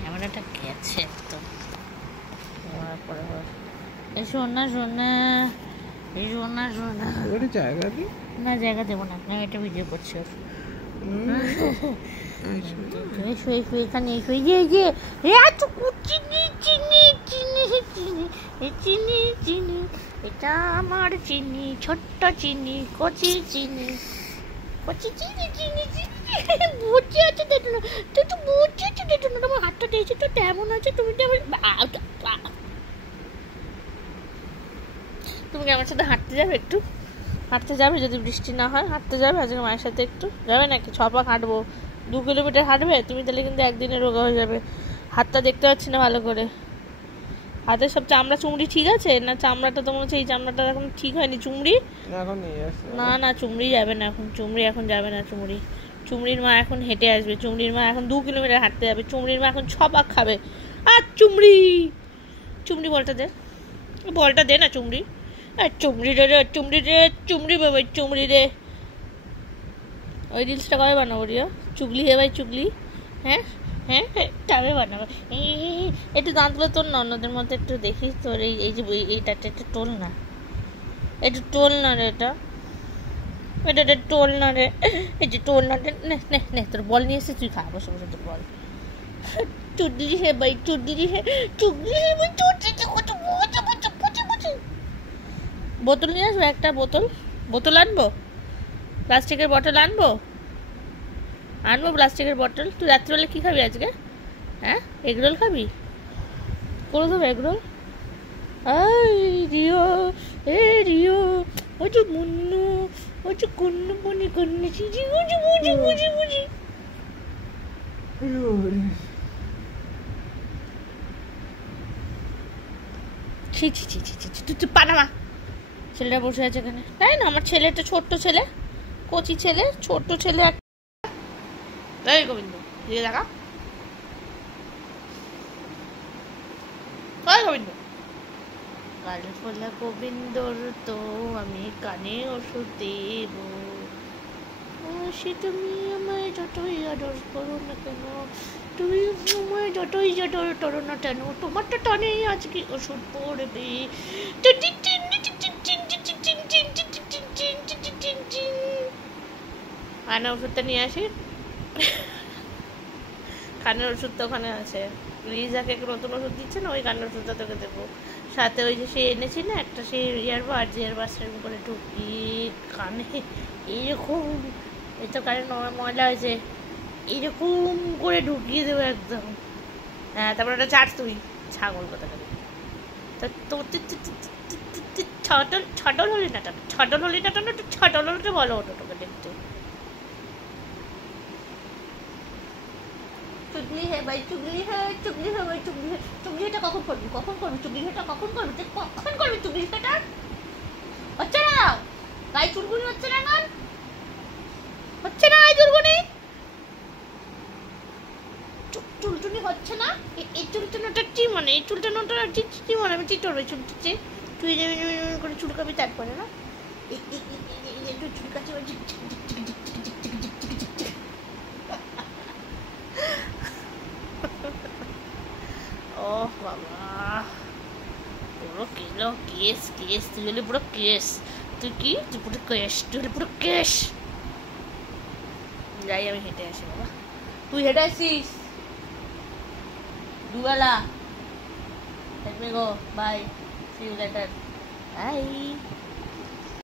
ক্যামেরাটা গেছে একদম। এই সোনা সোনা, এই সোনা সোনা, জায়গা দিই না জায়গা দেবো না, আমি এটা ভিডিও করছি। এখানে চিনি চিনি চিনি চিনি চিনি চিনি, এটা আমার চিনি, ছোট্ট চিনি, কচি চিনি, কচি চিনি চিনি চিনি বসে আছে দেখো না, তুই তো বসে আছে দেখো না, তোমার হাতটা দিয়েছি তো তেমন আছে, তুমি তো তুমি কি আমার সাথে হাঁটতে যাবে? একটু হাঁটতে যাবে, যদি বৃষ্টি না হয় হাঁটতে যাবে আজকে মায়ের সাথে? একটু যাবে নাকি? 6 পাক হাঁটবো, 2 কিলোমিটার হাঁটবে তুমি, তাহলে কিন্তু একদিনে রোগা হয়ে যাবে। হাতটা দেখতে পাচ্ছি না ভালো করে, হাতের সব চামড়া চুমড়ি ঠিক আছে না? চামড়াটা তো মনে হচ্ছে এই চামড়াটা এখন ঠিক হয়নি। চুমড়ি না না, চুমড়ি যাবে না এখন, চুমড়ি এখন যাবে না। চুমড়ির মা এখন হেঁটে আসবে, চুমড়ির মা এখন 2 কিলোমিটার হাঁটতে যাবে, চুমড়ির মা এখন 6 পাক খাবে। আর চুমড়ি বলটা দে, বলটা দে না চুমড়ি, চুমড়ি রে, চুমড়ি রে, চুমড়ি বাবাই চুমড়ি রে। ওই রিলসটা কবে বানাবো রিয়া? চুগলি হে ভাই চুগলি, হ্যাঁ হ্যাঁ তবে বানাবো। একটু দাঁতগুলো তোর না, অন্যদের মধ্যে একটু দেখি তোর এই যে এইটা একটু টোল না, একটু টোল না রে, এটা টোল না রে, এই যে টোল না রে, নে তোর বল নিয়ে এসে তুই খা, বসে বসে তোর বল। চুগলি হে ভাই চুগলি হে, চুগলি হে ভাই চুগলি, কত বসে বসে বসে বসে। বোতল নিয়ে আসবো, একটা বোতল আনবো, প্লাস্টিকের বটল আনবো প্লাস্টিকের বটল। তুই রাত্রিবেলা কী খাবি আজকে? হ্যাঁ, এগরোল খাবি? করে দেবো এগরোল? রিও, রিও, ও যে মুন্নু, ও যে কন্নু বনি কন্নু চিজি, বুঝি বুঝি বুঝি বুঝি। ছি ছি ছি ছি ছি, তুই পানামা। ছেলেটা বসে আছে এখানে, তাই না? আমার ছেলেটা ছোট্ট ছেলে, কচি ছেলে, ছোট্ট ছেলে। এই গোবিন্দ দিকে দেখা, গোবিন্দ কাল ফোলা গোবিন্দর তো আমি কানে ওষুধ দেব, সে তুমি আমায় যতই আদর করো না কেন, তুমি আমায় যতই আদর করো না কেন, তোমার তো টানে আজকে ওষুধ পড়বে। আয়না ওষুধটা নিয়ে আসি, কানের ওষুধ তো ওখানে আছে, লিজাকে নতুন ওষুধ দিচ্ছে না, ওই কানের ওষুধটা তোকে দেবো। সাথে ওই যে সে এনেছি না একটা, সেই ইয়ারবাডস এরকম করে ঢুকি কানে, এইরকম, এই তো কানে ময়লা হয়েছে, এইরকম করে ঢুকিয়ে দেবো একদম। হ্যাঁ, তারপর ওটা চাট তুই, ছাগল কথা বলি। ছটল হলি না, ছটল হলি না, ছটল হলে বলো ওটা তোকে দেখতে। চুগলি হে ভাই চুগলি হে, চুগলি হে ভাই চুগলি হে। চুগলি হেটা কখন করবি? চুগলি হেটা কখন করবি? তুই কখন করবি চুগলি হেটা? হচ্ছে না গায়ে চুলগুনি হচ্ছে না, এখন হচ্ছে না গায়ে চুলগুনি, চুলটুনি হচ্ছে না। এই চুলটানোটা কি মানে, এই চুলটানোটা কি মানে, আমি ঠিক করবো চুলটিতে, তুই করে চুলকাবি তারপরে না, একটু চুলকাচ্ছি। ও বাবা, পুরো কিলো কেস, তুই হলি পুরো কেস, তুই পুরো কেস, পুরো কেস। যাই আমি হেঁটে আসি বাবা, তুই হেঁটে আসিস দুবেলা। Let me go, bye, see you later, bye.